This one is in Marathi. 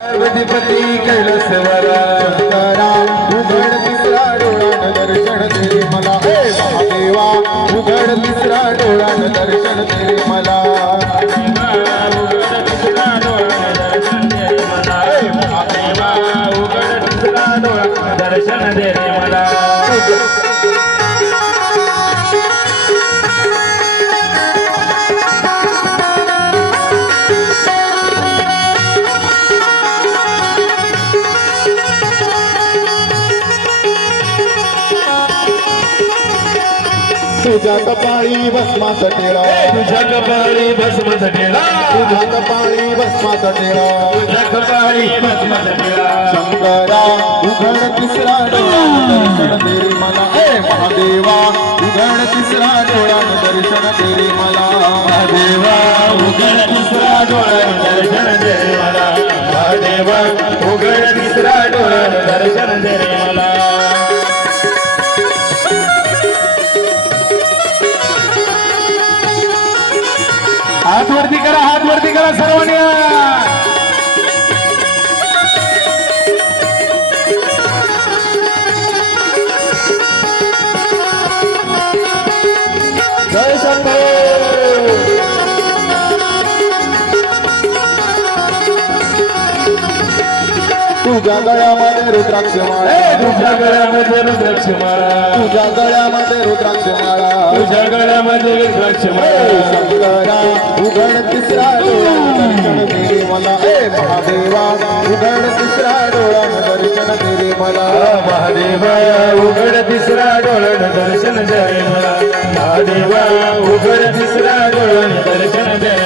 पार्वतीपती कैलासवरा शंकरा उघड तिसरा डोळा दर्शन दे मला हे महादेवा उघड तिसरा डोळा दर्शन दे मला उघड तिसरा डोळा दर्शन दे मला हे महादेवा उघड तिसरा डोळा दर्शन दे मला तुझ्या कपाळी भस्माचा टिळा तुझ्या कपाळी भस्माचा टिळा तुझ्या कपाळी भस्माचा टिळा तुझ्या कपाळी भस्माचा टिळा शंकरा उघड तिसरा डोळा दर्शन दे मला हे महादेवा उघड तिसरा डोळा दर्शन दे मला महादेवा उघड तिसरा डोळा दर्शन दे मला महादेवा उघड तिसरा डोळा दर्शन दे मला हात वरती करा सर्वांनी जय शंकर तुझ्या गळ्यामध्ये रुद्राक्ष माळा तुझ्या गळ्यामध्ये रुद्राक्ष माळा तुझ्या गळ्यामध्ये रुद्राक्ष माळा तुझ्या गळ्यामध्ये रुद्राक्ष माळा शंकरा उघड तिसरा डोळा दर्शन दे मला हे महादेवा उघड तिसरा डोळा दर्शन दे मला महादेवा उघड तिसरा डोळण दर्शन दे मला महादेवा उघड तिसरा डोळण दर्शन दे